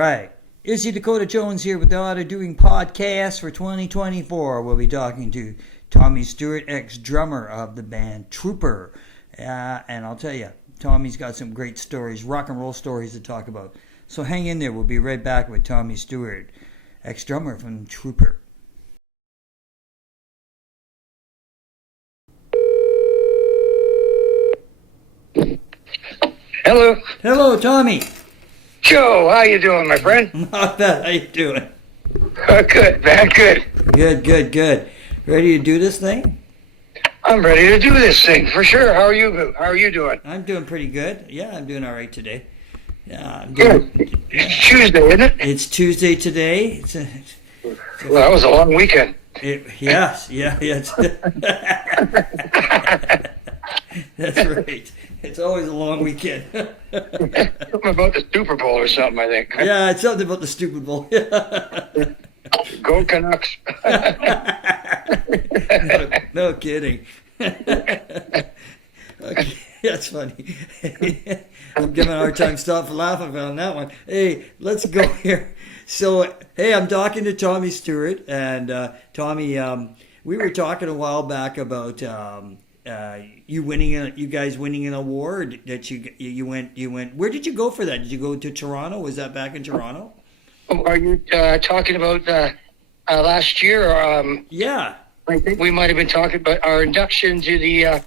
Right. Izzy Dakota Jones here with the Auto Doing Podcast for 2024. We'll be talking to Tommy Stewart, ex-drummer of the band Trooper. And I'll tell you, Tommy's got some great stories, rock and roll stories to talk about. So hang in there. We'll be right back with Tommy Stewart, ex-drummer from Trooper. Hello. Hello, Tommy. Joe, how you doing, my friend? Not bad. How you doing? Good, man, good. Good. Ready to do this thing? I'm ready to do this thing, for sure. How are you doing? I'm doing pretty good. Yeah, I'm doing all right today. Yeah, I'm doing, Good. It's Tuesday, isn't it? It's Tuesday today. Well, that was a long weekend. Yes. That's right. It's always a long weekend. Something about the Super Bowl or something, I think. Yeah, it's something about the stupid bowl. Go Canucks. No kidding. Okay, that's funny. I'm giving a hard time stopping laughing on that one. Hey, let's go here. So, hey, I'm talking to Tommy Stewart, and Tommy, we were talking a while back about you guys winning an award that you went. Where did you go for that? Did you go to Toronto? Was that back in Toronto? Are you talking about last year? Yeah. I think we might have been talking about our induction to the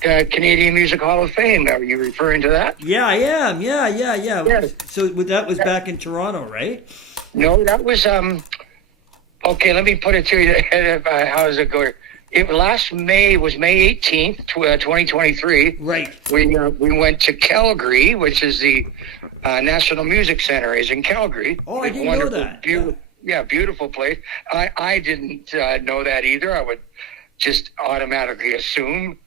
Canadian Music Hall of Fame. Are you referring to that? Yeah, I am. Yeah. Yes. So that was back in Toronto, right? No, that was okay, let me put it to you. How does it go? Last May was May 18th, 2023. Right. We went to Calgary, which is the National Music Center is in Calgary. Oh, I didn't know that. Beautiful place. I didn't know that either. I would just automatically assume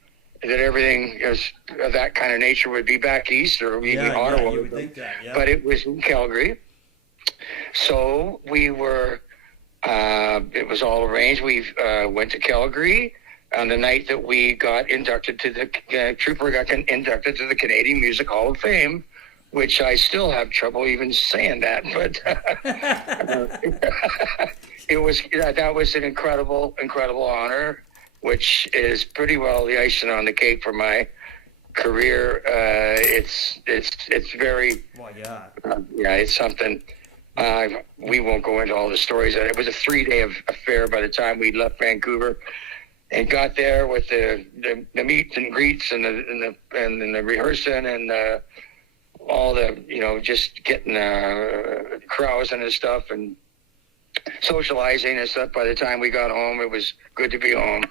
that everything is of that kind of nature would be back east or even Ottawa. Yeah, you would think that, yeah. But it was in Calgary. So we were, it was all arranged. We went to Calgary on the night that we got inducted to the, Trooper got inducted to the Canadian Music Hall of Fame, which I still have trouble even saying that, but that was an incredible honor, which is pretty well the icing on the cake for my career. It's very, well, yeah. It's something. We won't go into all the stories. It was a 3-day affair by the time we left Vancouver and got there with the meets and greets and the rehearsing and all the, just getting carousing and stuff and socializing and stuff. By the time we got home, it was good to be home.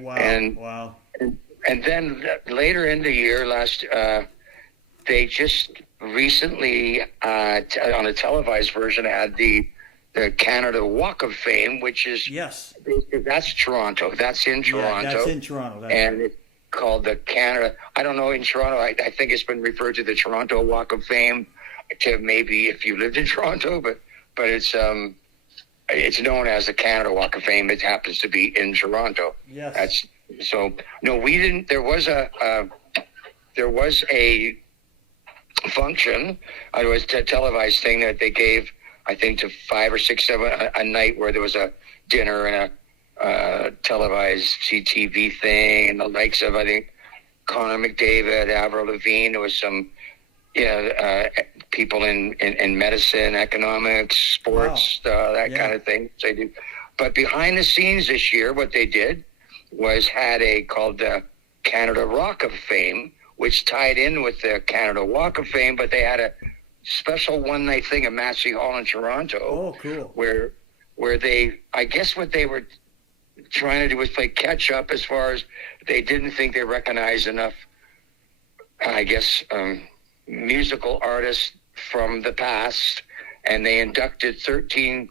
Wow. And then later in the year, they just recently, on a televised version, had the Canada Walk of Fame, which is, yes, that's Toronto. That's in Toronto. Yeah, that's in Toronto. And it's called the Canada. I don't know in Toronto. I think it's been referred to the Toronto Walk of Fame to maybe if you lived in Toronto, but it's known as the Canada Walk of Fame. It happens to be in Toronto. Yes. No, we didn't. There was a function. It was a televised thing that they gave, I think, to 5 or 6, 7 a night, where there was a dinner and a televised CTV thing, and the likes of, I think, Connor McDavid, Avril Lavigne. There was some, people in medicine, economics, sports, that kind of thing. They do. But behind the scenes this year, what they did was called the Canada Rock of Fame, which tied in with the Canada Walk of Fame, but they had a special one-night thing at Massey Hall in Toronto. Oh, cool. Where they, I guess what they were trying to do was play catch-up as far as they didn't think they recognized enough, I guess, musical artists from the past, and they inducted 13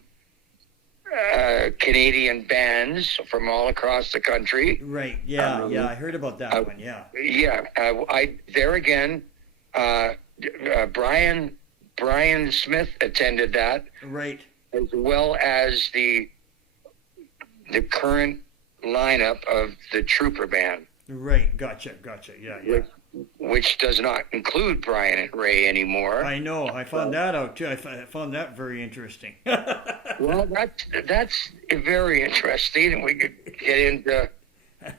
Canadian bands from all across the country. Right. Yeah. I heard about that one. Yeah. Yeah. There again, Brian Smith attended that. Right. As well as the current lineup of the Trooper band. Right. Gotcha. Yeah. which does not include Brian and Ray anymore. I know. I found that out too. I found that very interesting. Well, that's very interesting, and we could get into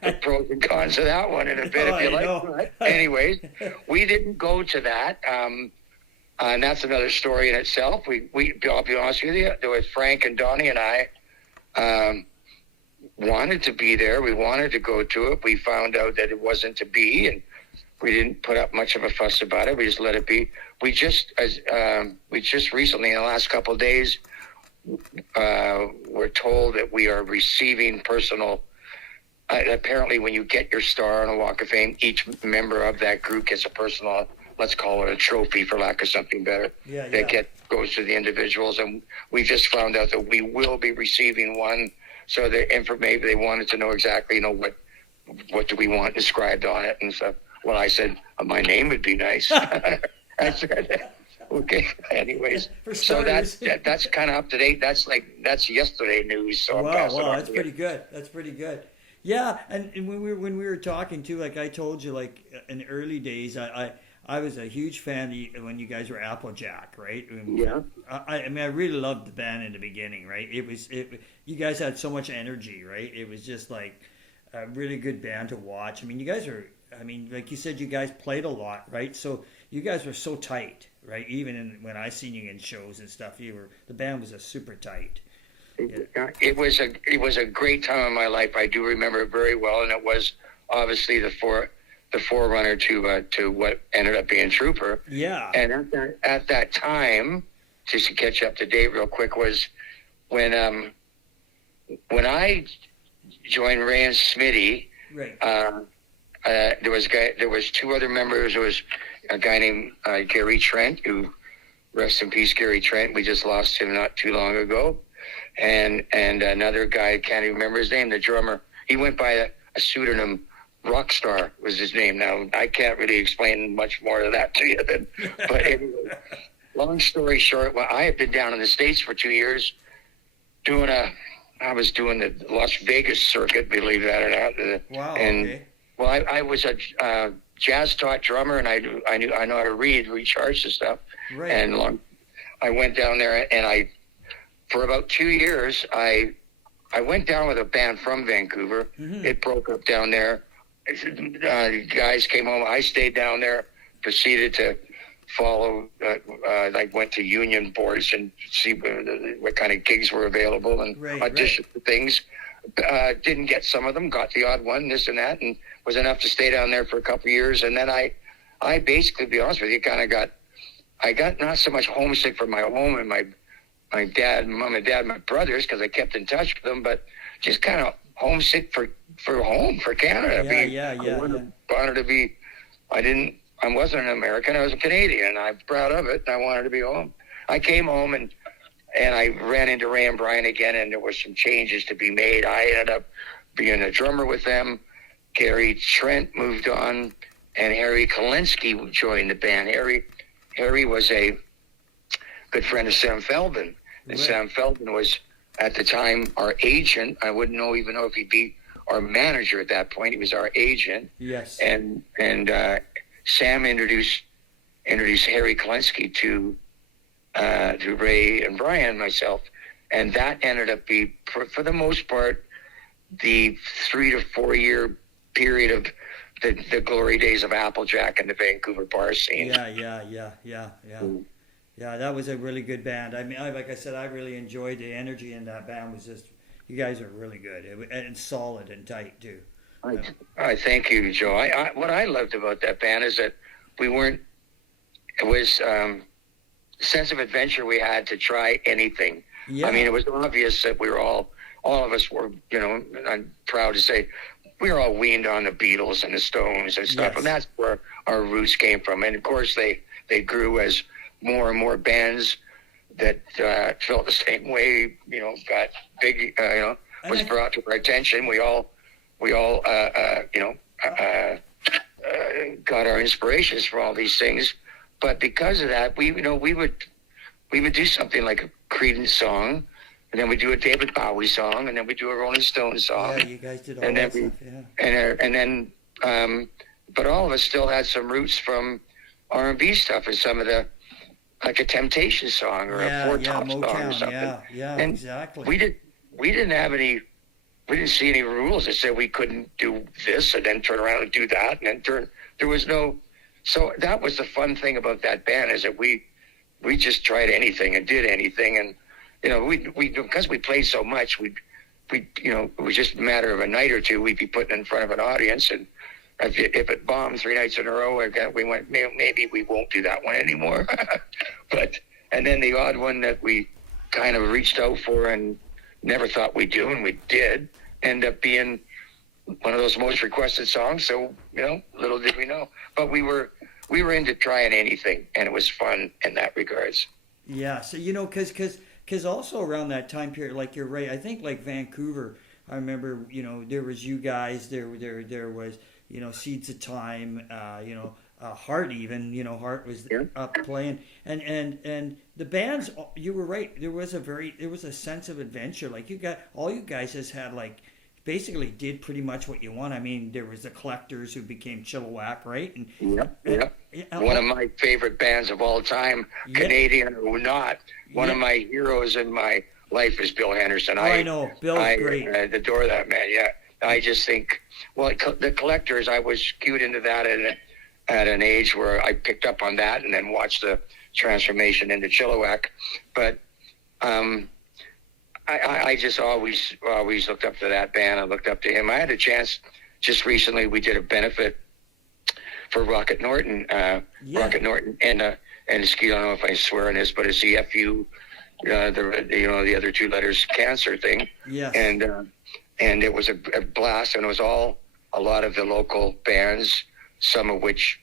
the pros and cons of that one in a bit if you like. But anyways, we didn't go to that, and that's another story in itself. I'll be honest with you, there was Frank and Donnie and I wanted to be there. We wanted to go to it. We found out that it wasn't to be, and we didn't put up much of a fuss about it. We just let it be. We just recently, in the last couple of days, we're told that we are receiving personal. Apparently, when you get your star on a Walk of Fame, each member of that group gets a personal, let's call it a trophy for lack of something better. That goes to the individuals. And we just found out that we will be receiving one. So maybe they wanted to know exactly, what do we want described on it. And so, well, I said, my name would be nice. I said, okay. Anyways, so that's kind of up to date. That's yesterday news. So wow, that's pretty good. That's pretty good. Yeah, and when we were talking too, like I told you, like in the early days, I was a huge fan when you guys were Applejack, right? Yeah. I mean, I really loved the band in the beginning, right? You guys had so much energy, right? It was just like a really good band to watch. I mean, you guys are. I mean, like you said, you guys played a lot, right? So you guys were so tight, right? Even when I seen you in shows and stuff, the band was super tight. Yeah. It was a great time in my life. I do remember it very well, and it was obviously the forerunner to what ended up being Trooper. Yeah. And at that time, just to catch up to date real quick, was when I joined Ray and Smitty. Right. There was two other members. There was a guy named Gary Trent, who, rest in peace, Gary Trent. We just lost him not too long ago. And another guy, I can't even remember his name, the drummer. He went by a pseudonym, Rockstar was his name. Now, I can't really explain much more of that to you. But anyway, long story short, well, I had been down in the States for 2 years I was doing the Las Vegas circuit, believe that or not. Wow, and, okay. Well, I was a jazz taught drummer, and I know how to recharge the stuff. Right. And I went down there, and for about 2 years, I went down with a band from Vancouver. Mm-hmm. It broke up down there. Guys came home. I stayed down there, proceeded to follow, went to union boards and see what kind of gigs were available and auditioned for things. Didn't get some of them, got the odd one, this and that, and was enough to stay down there for a couple of years. And then I basically, to be honest with you, I got not so much homesick for my home and my dad, mom and dad, my brothers, because I kept in touch with them, but just kind of homesick for home, for Canada. I wanted to be, I wasn't an American, I was a Canadian. I'm proud of it, and I wanted to be home. I came home, and I ran into Ray and Brian again, and there were some changes to be made. I ended up being a drummer with them. Gary Trent moved on, and Harry Kalinsky joined the band. Harry was a good friend of Sam Feldman. And Sam Feldman was, at the time, our agent. I wouldn't even know if he'd be our manager at that point. He was our agent. Yes. And Sam introduced Harry Kalinsky to Ray and Brian and myself. And that ended up being, for the most part, the 3 to 4 year period of the glory days of Applejack and the Vancouver bar scene. Yeah, that was a really good band. I mean, like I said, I really enjoyed the energy in that band. Was just, you guys are really good and solid and tight too. I thank you, Joe. What I loved about that band is that it was sense of adventure we had to try anything. Yeah. I mean, it was obvious that we were all of us were, I'm proud to say, we were all weaned on the Beatles and the Stones and stuff, yes. And that's where our roots came from. And of course, they grew as more and more bands that felt the same way, got big, was brought to our attention. We all got our inspirations from all these things. But because of that, we would do something like a Creedence song, and then we do a David Bowie song, and then we do a Rolling Stones song. Yeah, you guys did all that stuff, yeah. And then but all of us still had some roots from R&B stuff and some of the, like a Temptation song or a Four Top song or something. Yeah, and exactly. We didn't have any. We didn't see any rules that said we couldn't do this and then turn around and do that and then turn. There was no. So that was the fun thing about that band, is that we just tried anything and did anything, and we because we played so much, we it was just a matter of a night or two, we'd be putting in front of an audience, and if it bombed 3 nights in a row, we went, maybe we won't do that one anymore. And then the odd one that we kind of reached out for and never thought we'd do, and we did, end up being one of those most requested songs. So, little did we know. But we were into trying anything, and it was fun in that regards. Yeah, so, because also around that time period, like you're right, I think like Vancouver, I remember, there was you guys, there was, Seeds of Time, Heart even, Heart was up playing, and the bands, you were right, there was a sense of adventure. Like you guys just had like, basically did pretty much what you want. I mean, there was the Collectors who became Chilliwack, right? One of my favorite bands of all time, Canadian or not. One of my heroes in my life is Bill Henderson. I know, Bill's great. I adore that man, yeah. I just think, the Collectors, I was skewed into that at an age where I picked up on that and then watched the transformation into Chilliwack. But I just always looked up to that band. I looked up to him. I had a chance just recently. We did a benefit for Rocket Norton. Rocket Norton and excuse, I don't know if I swear on this, but it's the FU, the other two letters, cancer thing. Yes. And it was a blast, and it was a lot of the local bands, some of which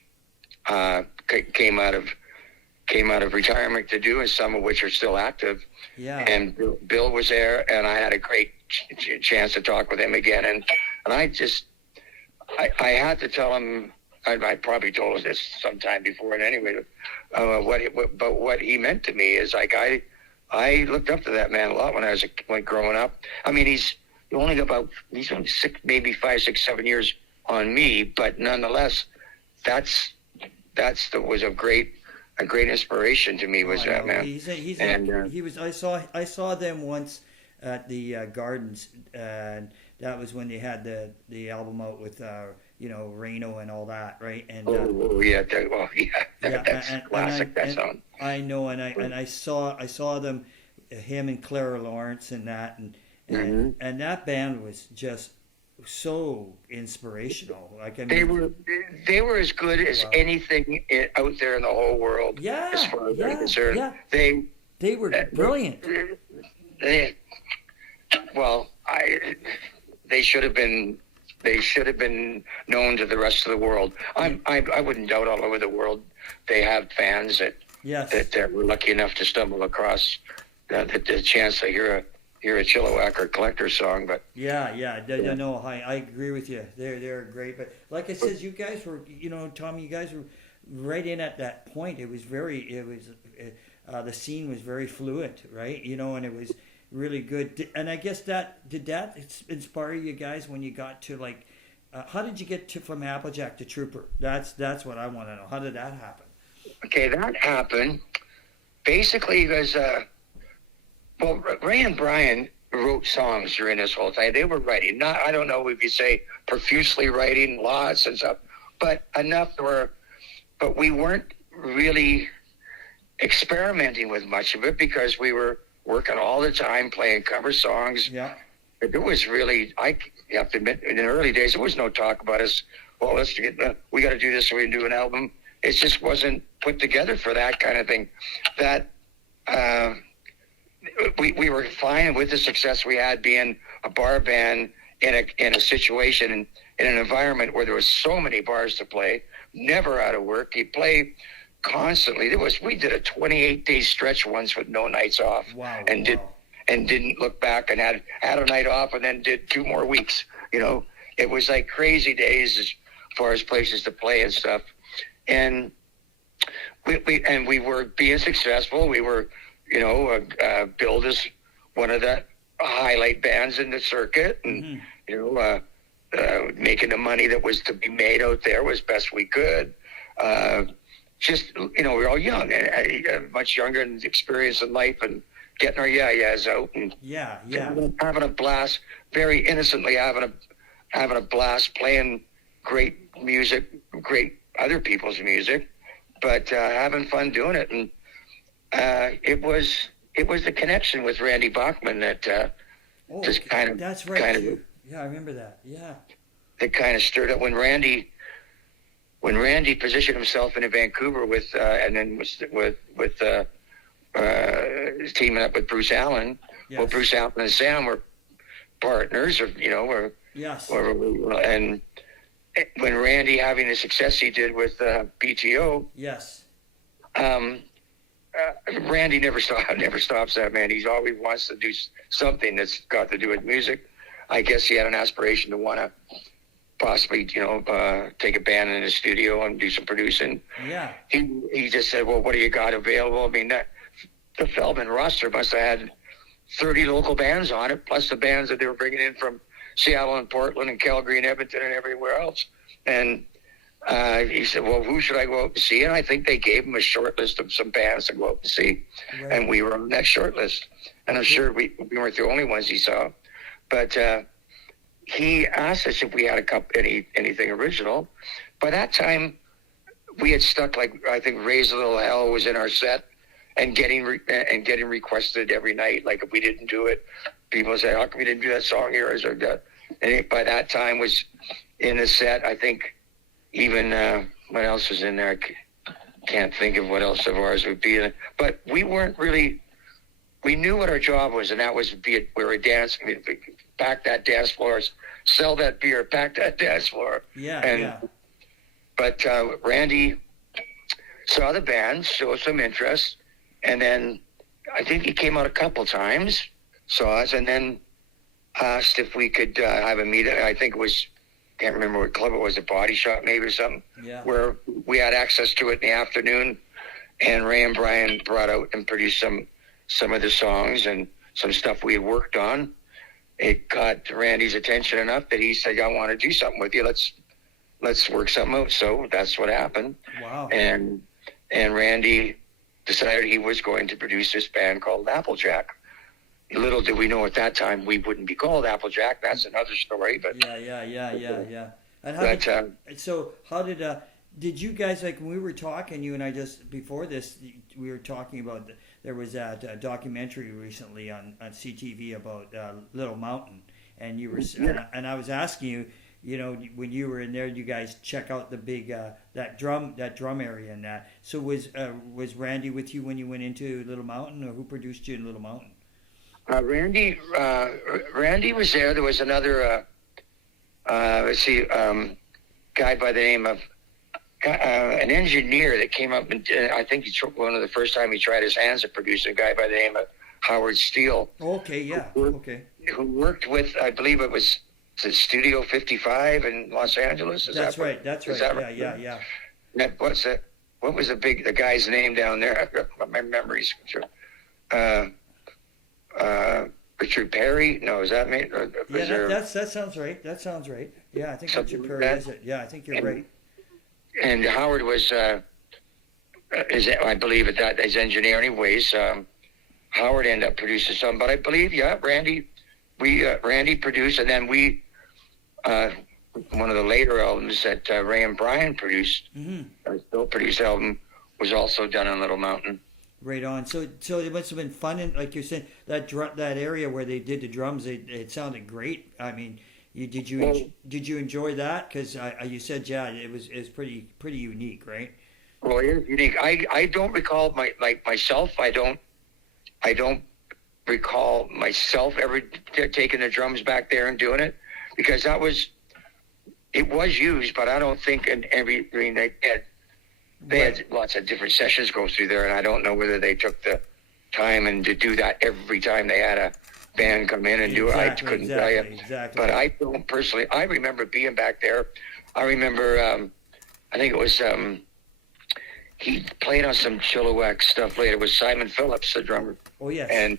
came out of retirement to do, and some of which are still active. Yeah. And Bill was there, and I had a great chance to talk with him again. And I had to tell him, I probably told him this sometime before, and anyway, what he meant to me is, like, I looked up to that man a lot when I was growing up. I mean, he's only 6, maybe 5, 6, 7 years on me, but nonetheless, was a great inspiration to me, was that man. I saw them once at the Gardens, and that was when they had the album out with Reno and all that, right? And that's classic. That song. I know, and I saw them, him and Clara Lawrence and that, and that band was just so inspirational. Like, I mean, they were as good as anything out there in the whole world. Yeah, as far as I'm concerned. Yeah. They were brilliant. They should have been. They should have been known to the rest of the world. I wouldn't doubt all over the world they have fans that were lucky enough to stumble across the chance to hear a Chilliwack or Collector song. But no, I agree with you. They're great. But like I said, you guys were, Tommy, you guys were right in at that point. It was the scene was very fluid, right? And it was really good. And I guess did that inspire you guys when you got to, like, how did you get from Applejack to Trooper? That's what I want to know. How did that happen? Okay, that happened basically because Ray and Brian wrote songs during this whole time. They were writing, I don't know if you say profusely writing, lots and stuff, but enough but we weren't really experimenting with much of it because we were working all the time, playing cover songs. Yeah. But it was really, I have to admit, in the early days, there was no talk about us, we got to do this so we can do an album. It just wasn't put together for that kind of thing. That we were fine with the success we had being a bar band in a situation, in an environment where there was so many bars to play, never out of work. You play constantly. We did a 28-day stretch once with no nights off. Wow. And didn't look back, and had a night off and then did 2 more weeks. It was like crazy days as far as places to play and stuff. And we were being successful. We were, billed as one of the highlight bands in the circuit, and making the money that was to be made out there as best we could. Just, we were all young and much younger and experienced in life and getting our yayas out and having a blast, very innocently having a blast playing great music, great other people's music, but having fun doing it. And it was the connection with Randy Bachman that just kind of that's right. I remember that. Yeah, it kind of stirred up when Randy positioned himself in Vancouver with and then with teaming up with Bruce Allen. Yes. Well, Bruce Allen and Sam were partners, and when Randy having the success he did with BTO, yes, Randy never stops that man. He's always wants to do something that's got to do with music. I guess he had an aspiration to want to possibly, take a band in the studio and do some producing. Yeah. He just said, well, what do you got available? I mean, the Feldman roster must have had 30 local bands on it, plus the bands that they were bringing in from Seattle and Portland and Calgary and Edmonton and everywhere else. And he said, well, who should I go out and see? And I think they gave him a short list of some bands to go out and see. Right. And we were on that short list. And I'm sure we weren't the only ones he saw. But he asked us if we had anything original. By that time, we had stuck, I think Raise a Little Hell was in our set and getting requested every night. Like, if we didn't do it, people say, how come we didn't do that song here? And by that time was in the set. I think even, what else was in there? I can't think of what else of ours would be in it. But we weren't really, we knew what our job was, and that was we were dancing, pack that dance floor, sell that beer, pack that dance floor. But Randy saw the band, showed some interest, and then I think he came out a couple times, saw us, and then asked if we could have a meeting. I think it was, can't remember what club it was, a Body Shop maybe or something, where we had access to it in the afternoon, and Ray and Brian brought out and produced some of the songs and some stuff we had worked on. It caught Randy's attention enough that he said, I want to do something with you. Let's work something out. So that's what happened. Wow. And Randy decided he was going to produce this band called Applejack. Little did we know at that time we wouldn't be called Applejack. That's another story. But yeah. And how did you guys, like, when we were talking, you and I just before this, we were talking about there was a documentary recently on CTV about Little Mountain, and you were and I was asking you, when you were in there, you guys check out the big that drum area and that. So was Randy with you when you went into Little Mountain, or who produced you in Little Mountain? Randy was there. There was another guy by the name of an engineer that came up, and I think one of the first time he tried his hands at producing, a guy by the name of Howard Steele. Okay, yeah. Who worked with, I believe it was Studio 55 in Los Angeles. That's right. Yeah. What was the guy's name down there? My memory's true. Richard Perry? No, is that me? That sounds right. Yeah, I think Richard Perry is it. Yeah, I think you're right. And Howard was, I believe, his engineer anyways. Howard ended up producing some, but I believe, Randy produced, and then we, one of the later albums that Ray and Brian produced, or still produced album, was also done in Little Mountain. Right on. So it must have been fun, and like you're saying, that area where they did the drums, it sounded great. I mean, did you enjoy that? Because you said it was pretty unique, right? Well, it is unique. I don't recall myself. I don't recall myself ever taking the drums back there and doing it, because it was used, but I don't think they had lots of different sessions go through there, and I don't know whether they took the time and to do that every time they had a band come in and do it. I couldn't tell you. Exactly. But I don't personally. I remember being back there. I remember, I think it was, he played on some Chilliwack stuff later. It was Simon Phillips, the drummer. Oh, yes. And,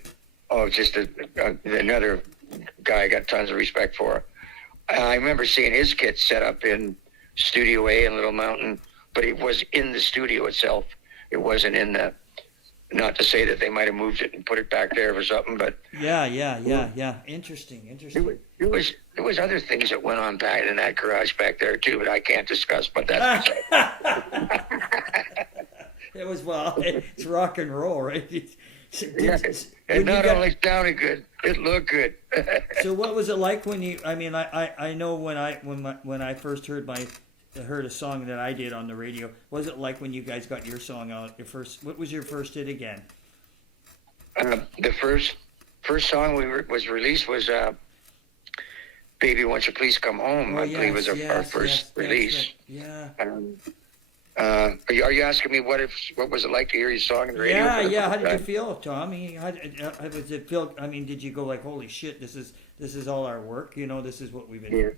just another guy I got tons of respect for. I remember seeing his kit set up in Studio A in Little Mountain, but it was in the studio itself. It wasn't in the. Not to say that they might have moved it and put it back there or something, but Yeah. Interesting. there was other things that went on back in that garage back there too, but I can't discuss. But that's It was, well, it's rock and roll, right? it not only sounded good, it looked good. So what was it like when you? I mean, I know when I first heard a song that I did on the radio. What was it like when you guys got your song out? What was your first hit again? The first song was released was "Baby, Won't You Please Come Home." I believe was our first release. Yeah. Are you asking me what was it like to hear your song on the radio? Yeah. How did you feel, Tommy? How did it feel? I mean, did you go like, "Holy shit, this is all our work"? You know, this is what we've been. Yeah.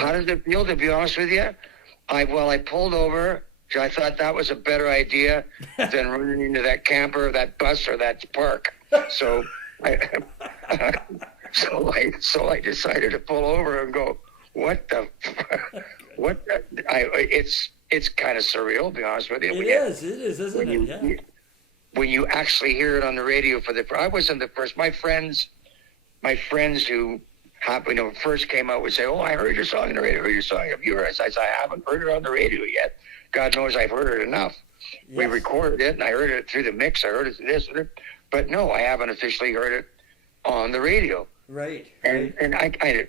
How did it feel? To be honest with you, I pulled over. I thought that was a better idea than running into that camper, or that bus, or that park. So I decided to pull over and go, what the? It's kind of surreal, to be honest with you. It is, isn't it? Yeah. When you actually hear it on the radio I wasn't the first. My friends who first came out would say, "Oh, I heard your song on the radio. I heard your song of yours." I said, "I haven't heard it on the radio yet. God knows I've heard it enough. Yes. We recorded it, and I heard it through the mix. I heard it through this, but no, I haven't officially heard it on the radio." Right. And I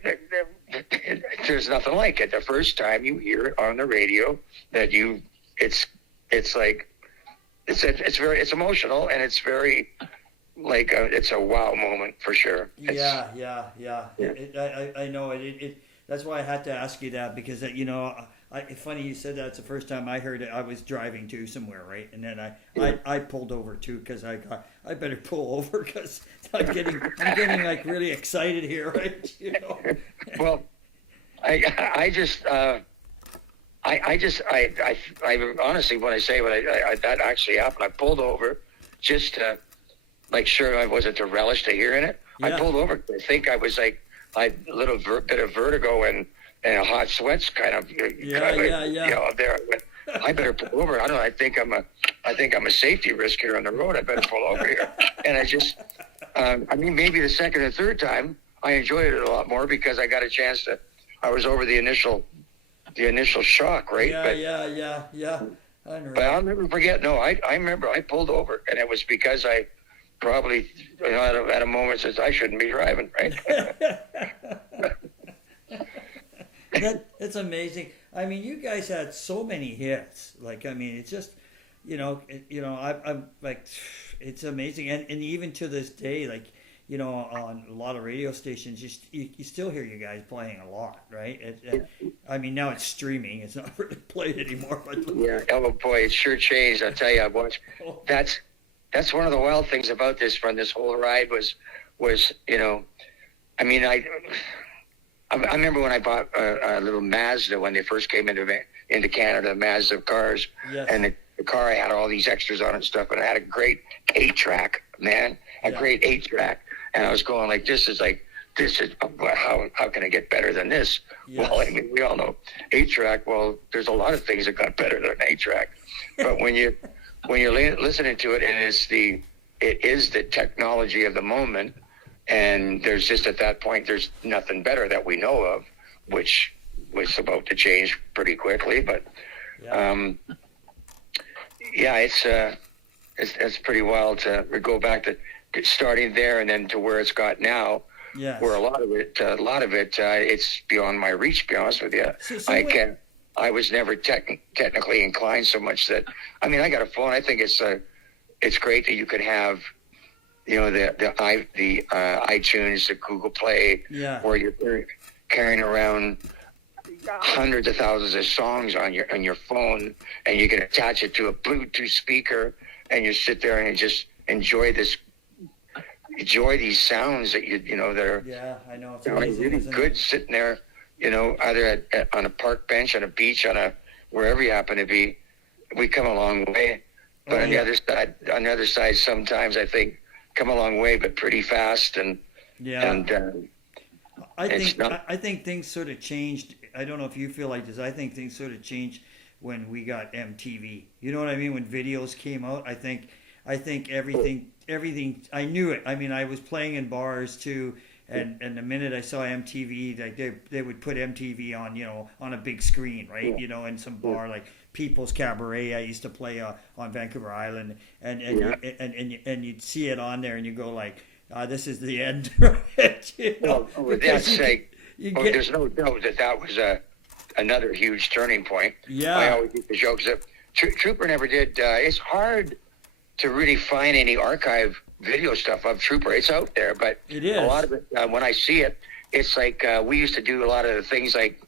there's nothing like it. The first time you hear it on the radio, it's emotional, and it's very like it's a wow moment for sure. Yeah. I know it. That's why I had to ask you that, because it's funny you said that. It's the first time I heard it. I was driving to somewhere, right, and then I pulled over too, because I better pull over because I'm getting like really excited here, right? Well, I honestly, when I say that actually happened, I pulled over just to make sure I wasn't to relish to hearing it. Yeah. I pulled over. I think I was like a little bit of vertigo and a hot sweats kind of. Yeah. There. I better pull over. I don't know. I think I'm a safety risk here on the road. I better pull over here. And I just, maybe the second or third time I enjoyed it a lot more because I got a chance to. I was over the initial shock, right? Yeah. But I'll never forget. No, I remember I pulled over, and it was because I probably at a moment says I shouldn't be driving, right? That's amazing. I mean, you guys had so many hits. Like, I mean, it's just, I'm like, it's amazing. And even to this day, like, on a lot of radio stations, you still hear you guys playing a lot, right? I mean, now it's streaming; it's not really played anymore. But yeah, oh boy, it sure changed. I'll tell you, I watched. That's one of the wild things about this whole ride was, I mean, I remember when I bought a little Mazda when they first came into Canada, Mazda cars, yes. And the car had all these extras on it and stuff, and I had a great 8-track, man, great 8-track. And I was going like, this is how can I get better than this? Yes. Well, I mean, we all know 8-track. Well, there's a lot of things that got better than 8-track, but when you're listening to it, and it is the technology of the moment, and there's just at that point there's nothing better that we know of, which was about to change pretty quickly. But it's pretty wild to go back to starting there and then to where it's got now. Yes. Where a lot of it, it's beyond my reach. To be honest with you, I was never technically inclined so much that I got a phone. I think it's great that you can have, the iTunes, the Google Play, where you're carrying around hundreds of thousands of songs on your phone, and you can attach it to a Bluetooth speaker, and you sit there and you just enjoy these sounds that that are I know it's amazing, really good sitting there, either on a park bench, on a beach, wherever you happen to be. We come a long way, but on the other side, sometimes I think come a long way, but pretty fast, and I think things sort of changed. I don't know if you feel like this. I think things sort of changed when we got MTV. You know what I mean? When videos came out, I think everything. I knew it. I mean, I was playing in bars too, and the minute I saw MTV, like they would put MTV on, on a big screen, right? In some bar like People's Cabaret. I used to play on Vancouver Island, and you'd see it on there, and you go like, this is the end. That's like, there's no doubt that was another huge turning point. Yeah, I always get the jokes that Trooper never did. It's hard to really find any archive video stuff of Trooper. It's out there, but it is. A lot of it, when I see it, it's like we used to do a lot of the things like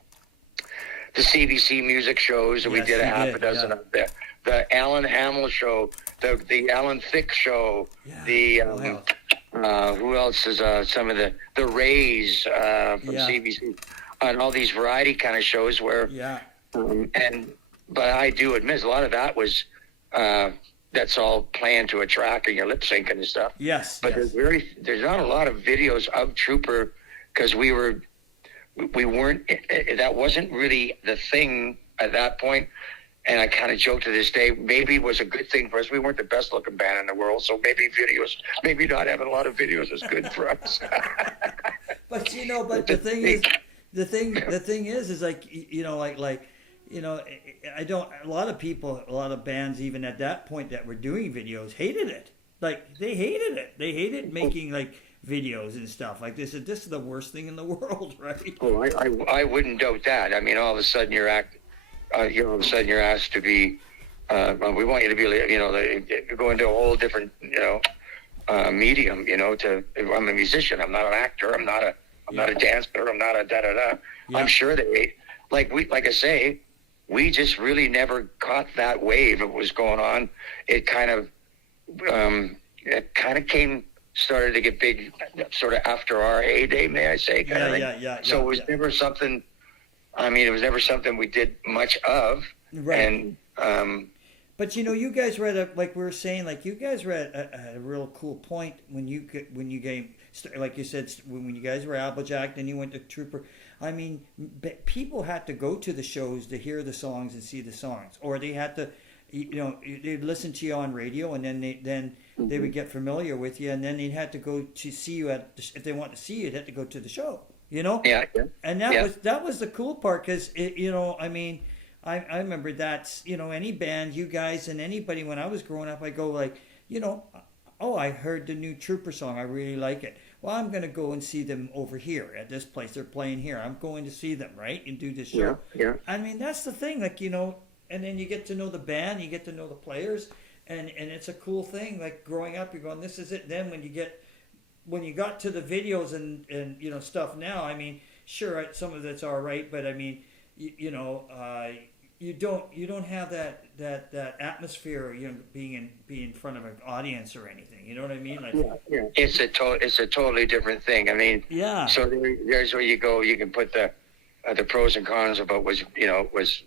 the CBC music shows, and we did half a dozen of them. The Alan Hamill show, the Alan Thicke show, who else is some of the Rays from CBC, and all these variety kind of shows where, but I do admit a lot of that was that's all playing to a track and you're lip syncing and stuff. Yes, but there's not a lot of videos of Trooper because we weren't. That wasn't really the thing at that point. And I kind of joke to this day, maybe it was a good thing for us. We weren't the best looking band in the world, so maybe not having a lot a lot of videos is good for us. But the thing is like, I don't. A lot of people, a lot of bands, even at that point that were doing videos, hated it. Like they hated it. They hated making like videos and stuff like this. This is the worst thing in the world, right? Oh, I wouldn't doubt that. I mean, all of a sudden you're asked to be. We want you to be, go into a whole different, medium. I'm a musician. I'm not an actor. I'm not a dancer. I'm not a da da da. Yeah. I'm sure they like I say. We just really never caught that wave that was going on. It kind of started to get big sort of after our heyday, may I say, kind of thing. So it was never something, it was never something we did much of. Right. And, but you guys were at like we were saying, like you guys were at a real cool point when you came, like you said, when you guys were Applejack, then you went to Trooper. I mean, people had to go to the shows to hear the songs and see the songs, or they had to, they'd listen to you on radio, and then they would get familiar with you, and then they'd have to go to see you if they want to see you, they'd have to go to the show, Yeah. And that was the cool part, because I remember that's, any band, you guys and anybody, when I was growing up, I go like, I heard the new Trooper song, I really like it. Well, I'm going to go and see them over here at this place. They're playing here. I'm going to see them, right? And do this show. Yeah. I mean, that's the thing, like, and then you get to know the band, you get to know the players, and it's a cool thing. Like growing up, you're going, this is it. Then when you got to the videos and stuff now, I mean, sure, some of it's all right, but I mean, you don't have that atmosphere, being in front of an audience or anything. You know what I mean? Like, it's a totally different thing. I mean, So there's where you go. You can put the pros and cons about was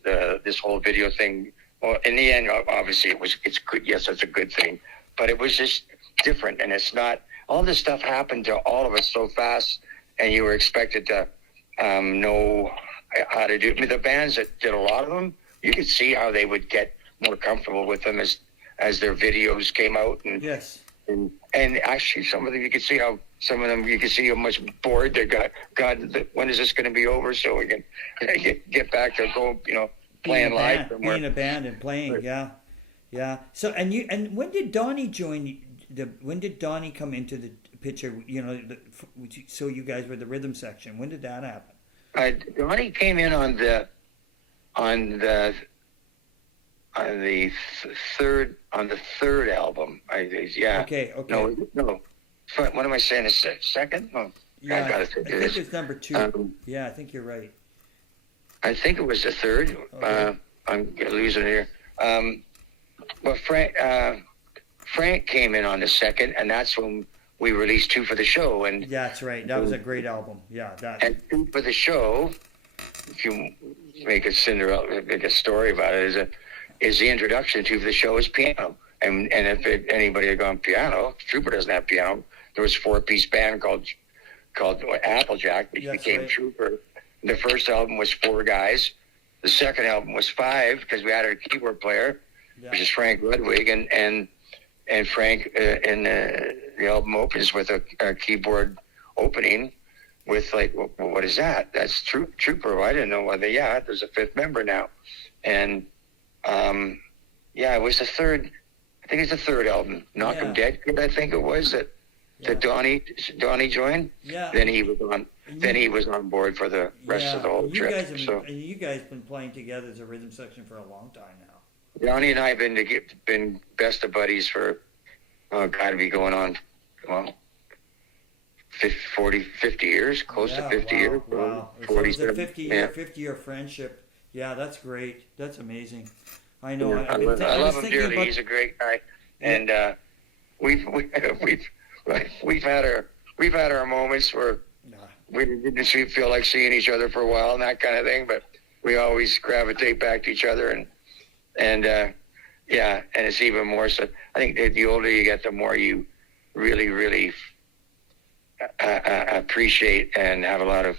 this whole video thing. Well, in the end, obviously it's good. Yes, it's a good thing, but it was just different, and it's not. All this stuff happened to all of us so fast, and you were expected to know how to do. I mean, the bands that did a lot of them, you could see how they would get more comfortable with them as their videos came out. And yes, and actually, some of them you could see how much bored they got. God, when is this going to be over? So we can get back to playing live somewhere. Being a band and playing, yeah. So and when did Donnie join? When did Donnie come into the picture? So you guys were the rhythm section. When did that happen? Donnie came in on the third album. Okay. No. What am I saying? The second? Oh, yeah, I think it's number 2. I think you're right. I think it was the third. Okay. I'm losing it here. But Frank came in on the second, and that's when we released 2 for the Show. And yeah, that's right. That was a great album. Yeah, and 2 for the Show. If you make a story about it, is the introduction to the show is piano. And if anybody had gone piano, Trooper doesn't have piano. There was a 4-piece band called called Applejack, which That's became right. Trooper. The first album was 4 guys. The second album was 5 because we had our keyboard player, Yeah. which is Frank Ludwig, and Frank and the album opens with a keyboard opening with like, well, what is that? That's Trooper. I didn't know whether. Yeah, there's a 5th member now, and it was the third. I think it's the 3rd album, Knock 'Em Dead. I think it was that Donnie joined. Yeah. Then he was on. Then he was on board for the rest of the whole trip. You guys been playing together as a rhythm section for a long time now. Donnie and I have been best of buddies for, got to be going on, 50 years, close to 50 years. Wow. So it's a 50-year friendship. Yeah, that's great. That's amazing. I know. Yeah, I love him dearly. He's a great guy, and we've had our moments where we didn't feel like seeing each other for a while and that kind of thing, but we always gravitate back to each other, and it's even more so. I think that the older you get, the more you really appreciate and have a lot of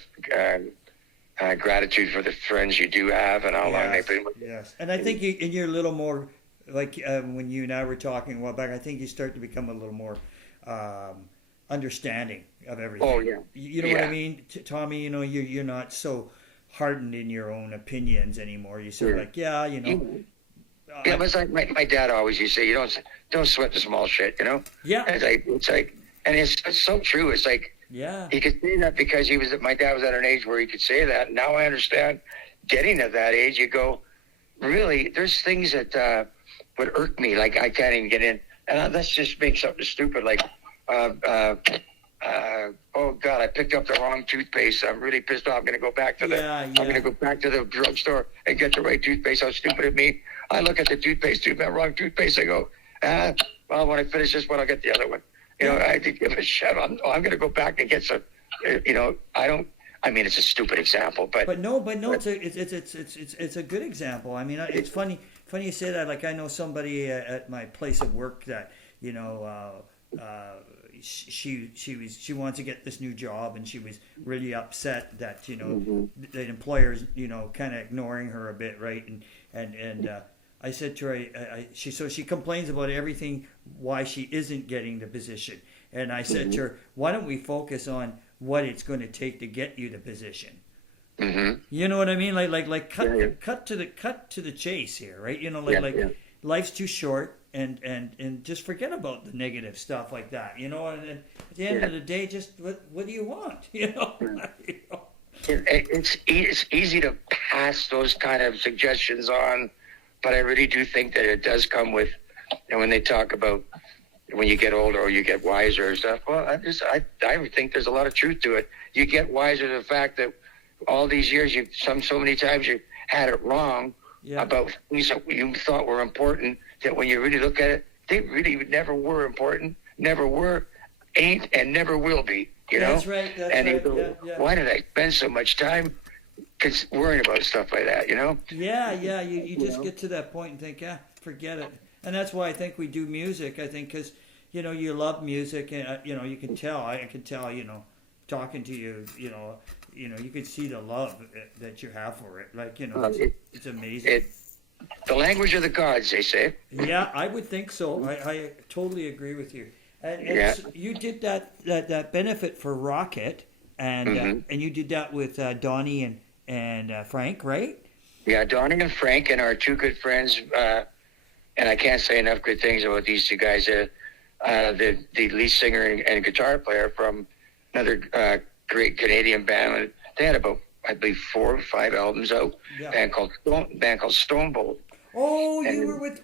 gratitude for the friends you do have and how long they've been with you. Yes, and I think you're a little more like when you and I were talking a while back. I think you start to become a little more understanding of everything. Oh yeah, you know what I mean, Tommy. You know, you're not so hardened in your own opinions anymore. You sort of like, it was like my dad always used to say, you don't sweat the small shit, you know. Yeah. It's like, and it's so true. It's like, he could say that because my dad was at an age where he could say that. Now I understand. Getting to that age, you go, really, there's things that would irk me, like I can't even get in, and let's just make something stupid, like, oh God, I picked up the wrong toothpaste. I'm really pissed off. I'm going to go back to I'm going to go back to the drugstore and get the right toothpaste. How stupid of me! I look at the toothpaste tube, that wrong toothpaste. I go, well, when I finish this one, I'll get the other one. You know, I didn't give a shit. I'm going to go back and get some. You know, I mean, it's a stupid example, but no, it's a good example. I mean, it's funny you say that. Like I know somebody at my place of work that she wants to get this new job, and she was really upset that the employer's kind of ignoring her a bit, right? And I said to her, she complains about everything why she isn't getting the position, and I said to her, why don't we focus on what it's going to take to get you the position? You know what I mean? Like cut to the chase here, right? Life's too short. And just forget about the negative stuff like that, and at the end of the day, just what do you want, It's easy to pass those kind of suggestions on, but I really do think that it does come with, when they talk about when you get older or you get wiser and stuff. Well, I think there's a lot of truth to it. You get wiser to the fact that all these years so many times you had it wrong about things that you thought were important, that when you really look at it, they really never were important, never were, ain't, and never will be, That's right. You go, why did I spend so much time worrying about stuff like that, Yeah, you just get to that point and think, forget it. And that's why I think we do music, I think, because, you love music, and, you can tell, I can tell, talking to you, you can see the love that you have for it. Like, it's amazing. The language of the gods, they say. Yeah, I would think so. I totally agree with you. And you did that benefit for Rocket, and you did that with Donnie and Frank, right? Yeah, Donnie and Frank and our two good friends, and I can't say enough good things about these two guys. The lead singer and guitar player from another great Canadian band. They had about, I believe, 4 or 5 albums out. Yeah. Band called Stonebolt. Oh, you were with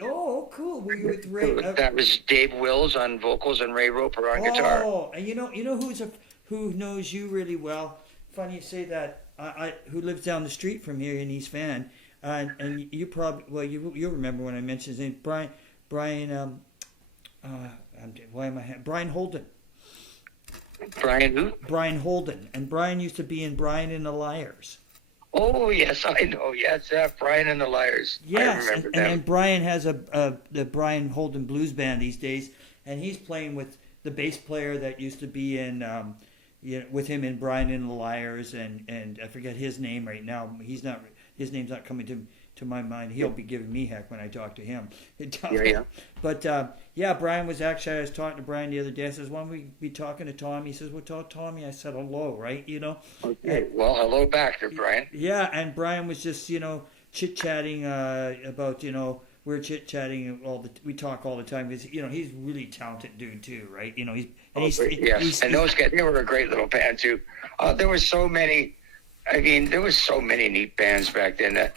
Oh, cool. Were you with Ray? That was Dave Wills on vocals and Ray Roper on guitar. Oh, and you know who knows you really well. Funny you say that. Who lives down the street from here in East Van, and you probably you remember when I mentioned his name, Brian Holden. Brian who? Brian Holden, and Brian used to be in Brian and the Liars. Oh yes, I know. Yes, Brian and the Liars. Yes, I remember and then Brian has the Brian Holden Blues Band these days, and he's playing with the bass player that used to be in with him and Brian and the Liars, and I forget his name right now. His name's not coming to my mind. He'll be giving me heck when I talk to him. Yeah. But Brian was actually. I was talking to Brian the other day. I says, "Why don't we be talking to Tommy?" He says, "Well, tell Tommy I said hello, right? Okay. Well, hello back to Brian. Yeah, and Brian was just chit chatting about we're chit chatting we talk all the time because he's a really talented dude too, right? And those guys, they were a great little band too. There was so many. I mean, there was so many neat bands back then. The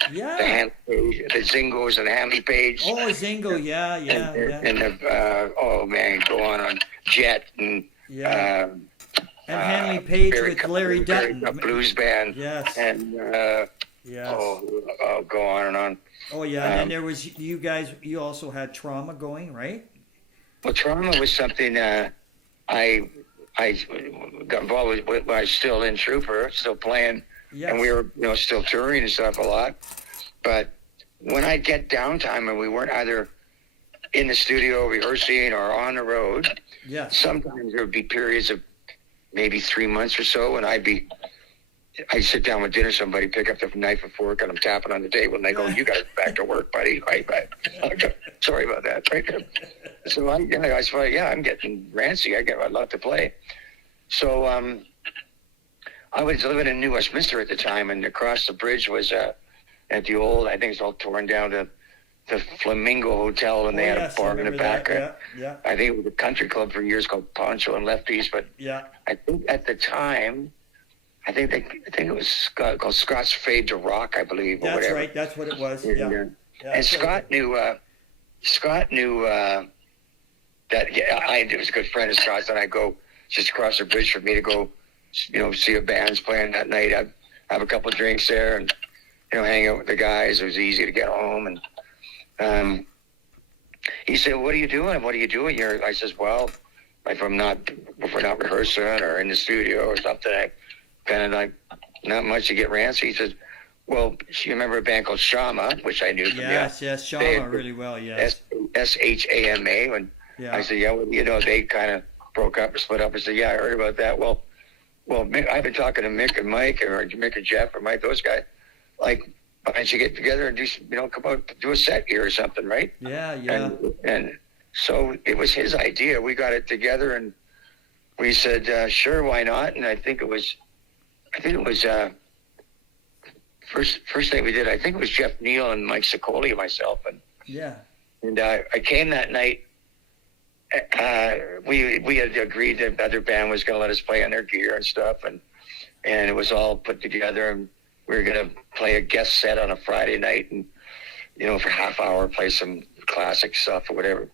Zingos and the Hamley Page. Oh, Zingo, yeah. And the go on Jet and and Hamley Page with Larry Dutton, a blues band. Yes. And go on and on. Oh yeah, and then there was you guys. You also had Trauma going, right? Well, Trauma was something I got involved with when I was still in Trooper, still playing. Yes. And we were, still touring and stuff a lot. But when I'd get downtime and we weren't either in the studio rehearsing or on the road, sometimes there would be periods of maybe 3 months or so, and I'd sit down with dinner, somebody pick up the knife and fork, and I'm tapping on the table, and they go, "You got to go back to work, buddy." Right? Sorry about that. Right? So I said, I'm getting rancy. I'd love to play. So I was living in New Westminster at the time, and across the bridge was at the old, I think it's all torn down, to the Flamingo Hotel, and they had a bar in the back. Yeah. I think it was a country club for years called Poncho and Lefties, but I think at the time, I think it was called Scott's Fade to Rock, I believe. That's whatever. Right. That's what it was. And Scott knew that I was a good friend of Scott's, and I'd go just across the bridge for me to go, see a band's playing that night. I'd have a couple of drinks there and, hang out with the guys. It was easy to get home. And he said, "What are you doing? What are you doing here?" I says, "Well, if we're not rehearsing or in the studio or something, I kind of like not much to get rancy." He says, "Well, you remember a band called Shama," which I knew from Yes, Shama really well, yes. Shama. And I said, they kind of broke up or split up. I said, "Yeah, I heard about that." Well, I've been talking to Mick and Mike, or Mick and Jeff, or Mike, those guys. Like, why don't you get together and do, come out, do a set here or something, right? Yeah. And so it was his idea. We got it together, and we said, sure, why not? And I think it was first thing we did. I think it was Jeff Neal and Mike Sicoli and myself, and I came that night. We had agreed that the other band was going to let us play on their gear and stuff, and it was all put together, and we were going to play a guest set on a Friday night, and for half hour play some classic stuff or whatever.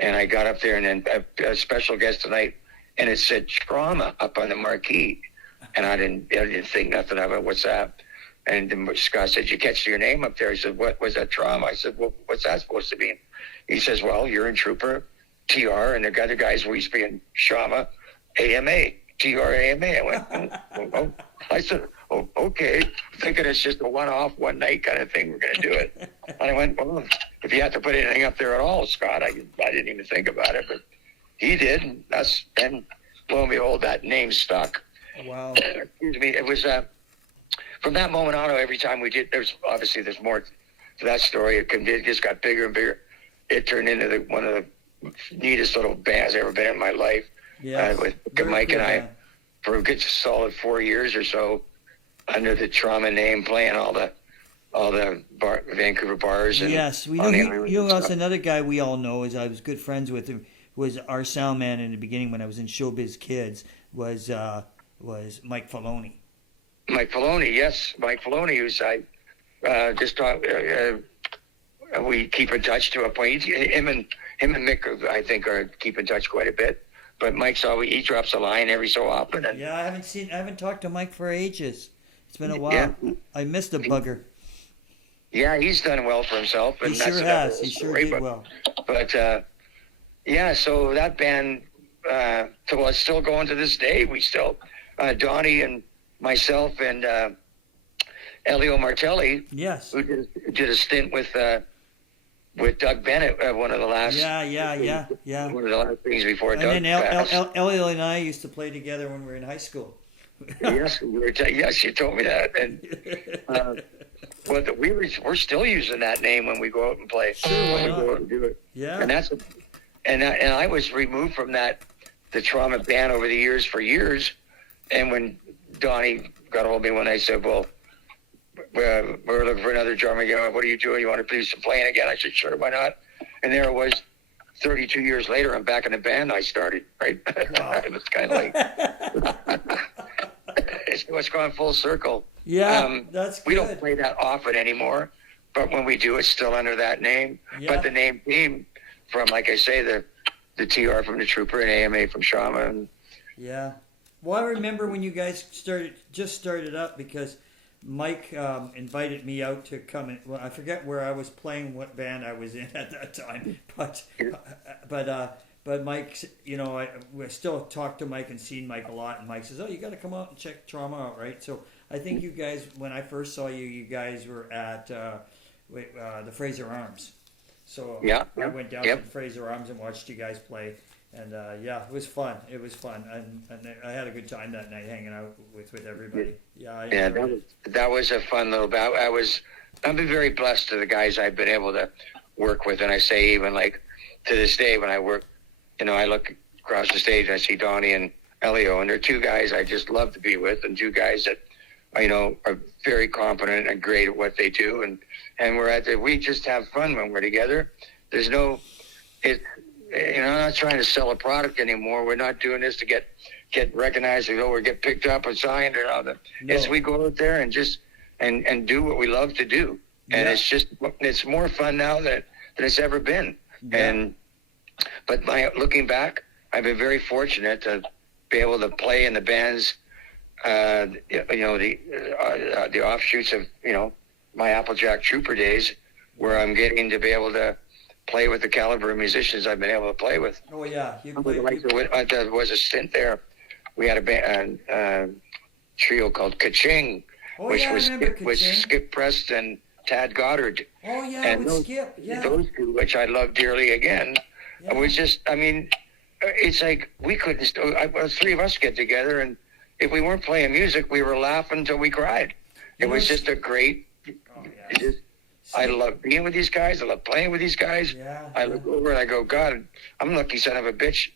And I got up there, and then a special guest tonight, and it said Trauma up on the marquee, and I didn't think nothing of it. What's that? And then Scott said, "You catch your name up there?" He said, "What was that, Trauma?" I said, "Well, what's that supposed to mean?" He says, "Well, you're in Trooper, TR, and the other guys we used to be in Shama, AMA, TR, AMA." I went, "Oh." I said, "Oh, okay." Thinking it's just a one-off, one-night kind of thing. We're going to do it. And I went, "Well, if you have to put anything up there at all, Scott," I didn't even think about it, but he did. And lo and behold, that name stuck. Wow. Excuse me. It was from that moment on. Every time we did, there's more to that story. It just got bigger and bigger. It turned into one of the neatest little bands I've ever been in my life. With Mike and I, for a good solid 4 years or so, under the Trauma name, playing all the Vancouver bars. And yes, we know. Also, another guy we all know, as I was good friends with him, was our sound man in the beginning when I was in Showbiz Kids, was Mike Filoni. Mike Filoni, yes, Mike Filoni, who's I just talked. We keep in touch to a point. Him and Mick, I think, keep in touch quite a bit. But Mike's always, he drops a line every so often. And I haven't talked to Mike for ages. It's been a while. Yeah. I missed the bugger. Yeah, he's done well for himself. And he sure has. He sure did well. But so that band, it's still going to this day. We still, Donnie and myself and Elio Martelli, yes, who did a stint with with Doug Bennett at one of the last. Yeah. One of the last things before And Doug then passed. Elliot and I used to play together when we were in high school. Yes, yes, you told me that. And well, we're still using that name when we go out and play. Sure, why when we not? go out and do it. Yeah. And I was removed from the Trauma band over the years for years. And when Donnie got a hold of me one night, said, "Well, we're looking for another drummer. You know, what are you doing? You want to do some playing again?" I said, "Sure, why not?" And there it was. 32 years later, I'm back in the band I started. Right? Wow. It was kind of like it's gone full circle. Yeah, that's good. We don't play that often anymore, but when we do, it's still under that name. Yeah. But the name came from, like I say, the TR from the Trooper and AMA from Shama. And yeah. Well, I remember when you guys started up because Mike invited me out to come in. Well, I forget where I was playing, what band I was in at that time, but Mike, you know, we still talk to Mike and seen Mike a lot, and Mike says, "Oh, you got to come out and check Trauma out, right?" So I think you guys, when I first saw you, you guys were at the Fraser Arms. So I went down to the Fraser Arms and watched you guys play. And yeah, it was fun. It was fun, and I had a good time that night hanging out with everybody. Yeah, that was a fun little. I've been very blessed to the guys I've been able to work with, and I say even like to this day when I work, you know, I look across the stage and I see Donnie and Elio, and they're two guys I just love to be with, and two guys that you know are very competent and great at what they do, and we just have fun when we're together. There's no you know, I'm not trying to sell a product anymore. We're not doing this to get recognized or get picked up and signed or all that. No. It's we go out there and just and do what we love to do. And it's more fun now than it's ever been. Yeah. But looking back, I've been very fortunate to be able to play in the bands, you know, the offshoots of, you know, my Applejack Trooper days, where I'm getting to be able to play with the caliber of musicians I've been able to play with. Oh yeah, There was a stint there. We had a trio called Kaching, which was Skip Preston, Tad Goddard. Oh yeah, and with Skip. Yeah. Those two, which I love dearly again. Yeah. Was just, I mean, it's like we couldn't. Three of us get together, and if we weren't playing music, we were laughing until we cried. It was just a great. Oh yeah. I love being with these guys. I love playing with these guys. I look over and I go, God, I'm a lucky son of a bitch.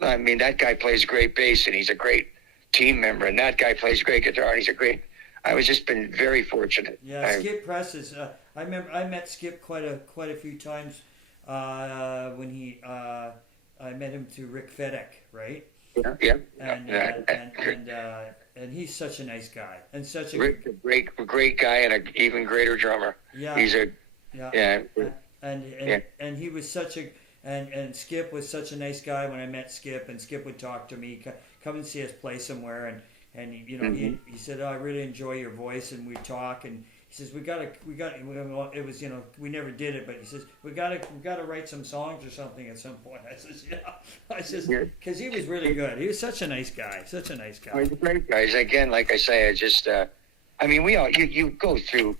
I mean, that guy plays great bass and he's a great team member, and that guy plays great guitar and he's a great. I was just been very fortunate. Yeah, Skip Press is. I remember I met Skip quite a few times when he. I met him through Rick Fedek, right? Yeah. And he's such a nice guy and such a Rick's a great guy and an even greater drummer. Yeah. He's a And he was such a and Skip was such a nice guy when I met Skip, and Skip would talk to me, come and see us play somewhere, and you know he said, "Oh, I really enjoy your voice," and we talk, and he says, we got it was, you know, we never did it, but he says we got to write some songs or something at some point. I says, because he was really good. He was such a nice guy. Oh, he's a great guy. Again, like I say, I just I mean, we all you go through.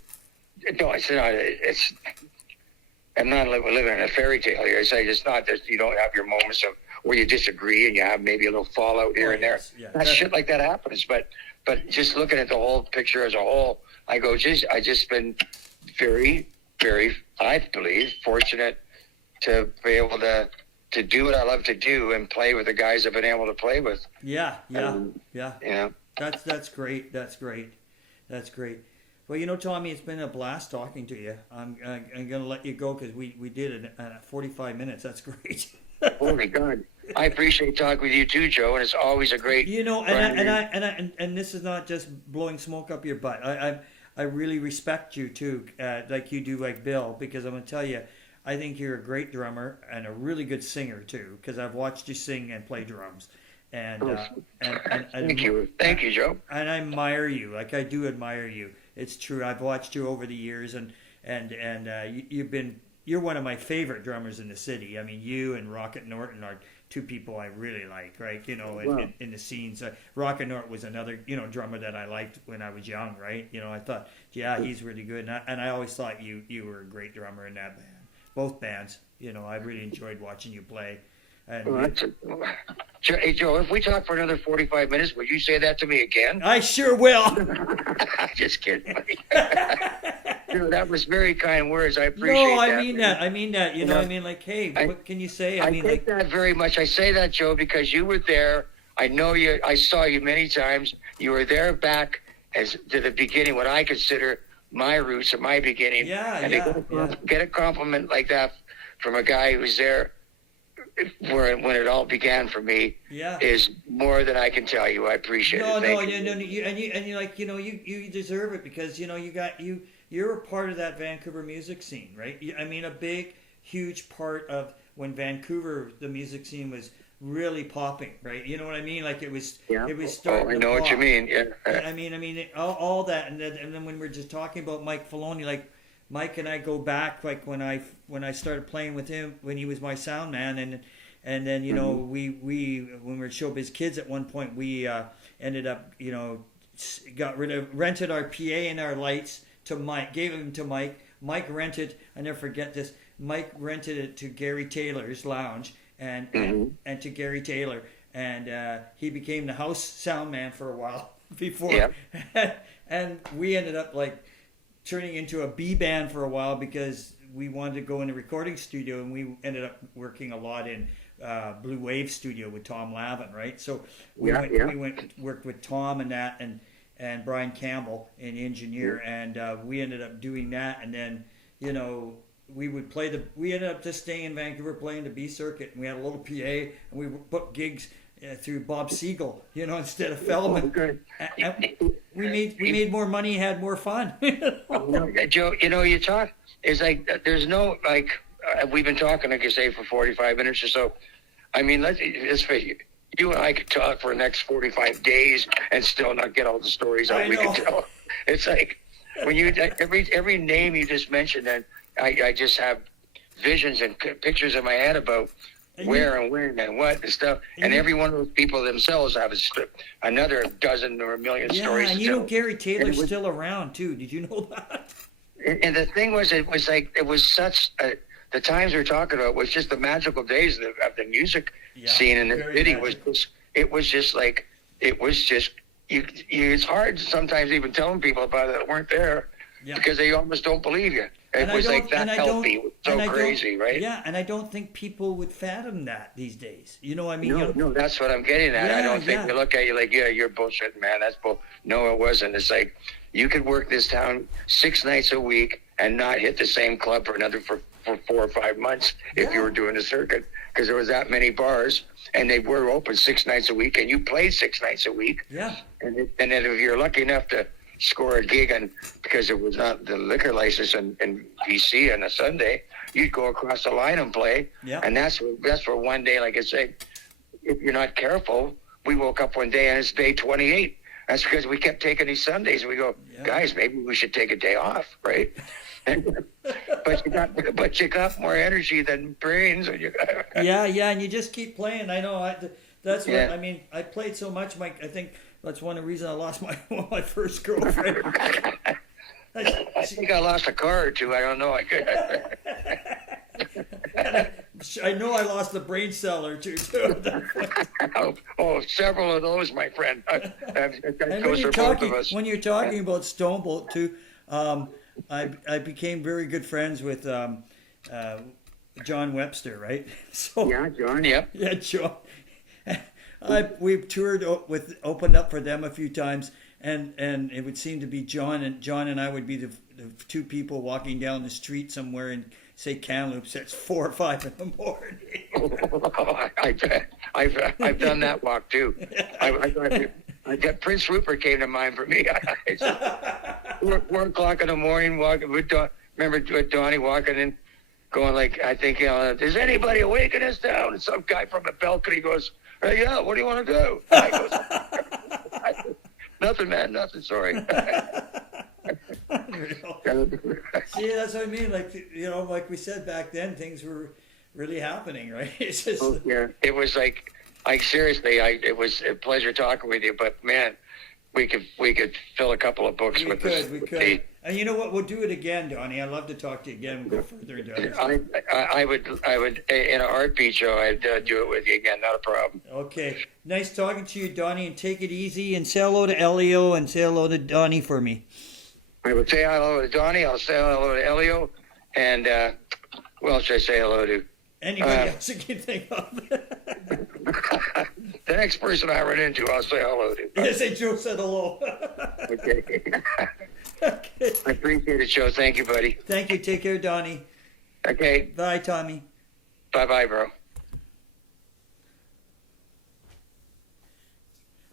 No, it's. I'm not living in a fairy tale here. I say it's not that you don't have your moments of where you disagree and you have maybe a little fallout here and there. That shit like that happens. But just looking at the whole picture as a whole, I go, geez, I just been very, very, I believe, fortunate to be able to do what I love to do and play with the guys I've been able to play with. Yeah. You know, That's great. That's great. Well, you know, Tommy, it's been a blast talking to you. I'm going to let you go because we did it at 45 minutes. That's great. Oh my God, I appreciate talking with you too, Joe, and it's always a great. You know, and this is not just blowing smoke up your butt. I really respect you too, like you do, like Bill, because I'm going to tell you, I think you're a great drummer and a really good singer too, because I've watched you sing and play drums. And thank you, Joe. And I admire you, like I do admire you. It's true. I've watched you over the years, and you're one of my favorite drummers in the city. I mean, you and Rocket Norton are two people I really like, right? You know, in the scenes. Rocket Norton was another, you know, drummer that I liked when I was young, right? You know, I thought, yeah, he's really good, and I always thought you were a great drummer in that band. both bands. I really enjoyed watching you play. And Well, hey, Joe, if we talk for another 45 minutes, would you say that to me again? I sure will. Just kidding. That was very kind words. I appreciate that. No, I mean that. I mean that. Like, hey, what can you say? I take that very much. I say that, Joe, because you were there. I know you. I saw you many times. You were there back as to the beginning, what I consider my roots and my beginning. To get a compliment like that from a guy who's there when it all began for me is more than I can tell you. I appreciate it. You deserve it because you're a part of that Vancouver music scene, right? I mean, a big, huge part of when Vancouver, the music scene was really popping, right? You know what I mean? Like it was starting. I know what you mean. Yeah. I mean, all that, and then when we're just talking about Mike Filoni, like Mike and I go back, like when I started playing with him when he was my sound man, and then we when we were Showbiz Kids at one point we ended up rented our PA and our lights to Mike, gave them to Mike. Mike rented, I never forget this. Mike rented it to Gary Taylor's lounge and to Gary Taylor, and he became the house sound man for a while before, and we ended up like turning into a B band for a while because we wanted to go in the recording studio, and we ended up working a lot in Blue Wave Studio with Tom Lavin, right? So we worked with Tom and that, and Brian Campbell, an engineer, and we ended up doing that, and then we ended up just staying in Vancouver playing the B circuit, and we had a little PA, and we booked gigs through Bob Siegel, instead of Feldman. We made more money, had more fun. Joe, you talk is like there's no like we've been talking, like you say, for 45 minutes or so. I mean, let's face it. You and I could talk for the next 45 days and still not get all the stories out we can tell. It's like when you every name you just mentioned, and I just have visions and pictures in my head about where and when and what and stuff. And every one of those people themselves have another dozen or a million stories. Yeah, and you know Gary Taylor's still around too. Did you know that? And the thing was, it was such the times we were talking about was just the magical days of the music scene in the city. It was just it's hard sometimes even telling people about it that weren't there because they almost don't believe you. It was like that healthy, so crazy, right? Yeah, and I don't think people would fathom that these days. You know what I mean? No, that's what I'm getting at. I don't think they look at you like, you're bullshitting, man. That's bull. No, it wasn't. It's like you could work this town 6 nights a week and not hit the same club for 4 or 5 months if you were doing a circuit, because there was that many bars and they were open 6 nights a week and you played 6 nights a week. Yeah. And then if you're lucky enough to score a gig, and because it was not the liquor license in BC on a Sunday, you'd go across the line and play. Yeah. And that's where one day, like I say, if you're not careful, we woke up one day and it's day 28. That's because we kept taking these Sundays. We go, guys, maybe we should take a day off, right? but you got more energy than brains. And and you just keep playing. I know. That's what I mean. I played so much, Mike. I think that's one of the reasons I lost my first girlfriend. I think I lost a car or two. I don't know. I know I lost the brain cell or two too. Several of those, my friend. When you're talking about Stonebolt too, I became very good friends with John Webster, right? So John. Yep. Yeah, John. We've toured opened up for them a few times, and it would seem to be John and I would be the two people walking down the street somewhere in, say, Kamloops at 4 or 5 in the morning. I've done that walk too. I got Prince Rupert came to mind for me. 4 o'clock in the morning, walking with remember Donnie walking in, going like, I think, is anybody awake in this town? And some guy from the balcony goes, hey, yeah, what do you want to do? I go, nothing, man, nothing, sorry. See, that's what I mean. Like, like we said back then, things were really happening, right? It's just, it was like seriously, it was a pleasure talking with you, but man, we could fill a couple of books with this. We could. And you know what? We'll do it again, Donnie. I'd love to talk to you again and go further into it. I would, in a heartbeat, Joe, I'd do it with you again. Not a problem. Okay. Nice talking to you, Donnie, and take it easy. And say hello to Elio and say hello to Donnie for me. I would say hello to Donnie. I'll say hello to Elio. And who else should I say hello to? Anybody else you can think of. The next person I run into, I'll say hello to. Yes, say Joe said hello. Okay. Okay. I appreciate it, Joe. Thank you, buddy. Thank you. Take care, Donnie. Okay. Bye, Tommy. Bye-bye, bro.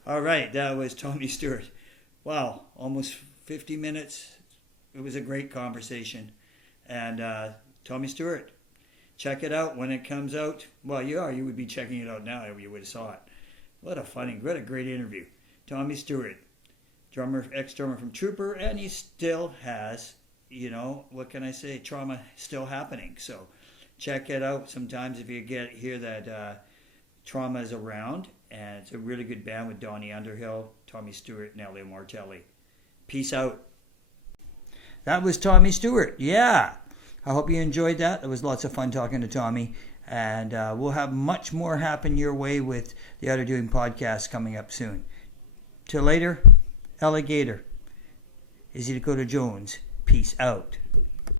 All right, that was Tommy Stewart. Wow, almost 50 minutes. It was a great conversation. And Tommy Stewart, check it out when it comes out. Well, you would be checking it out now. You would have saw it. What a great interview. Tommy Stewart, ex-drummer from Trooper, and he still has, what can I say, trauma still happening. So check it out. Sometimes if you hear that Trauma is around, and it's a really good band with Donnie Underhill, Tommy Stewart, and Elio Martelli. Peace out. That was Tommy Stewart. Yeah. I hope you enjoyed that. It was lots of fun talking to Tommy. And we'll have much more happen your way with the Other Doing podcast coming up soon. Till later, Alligator. Izzy Dakota Jones. Peace out.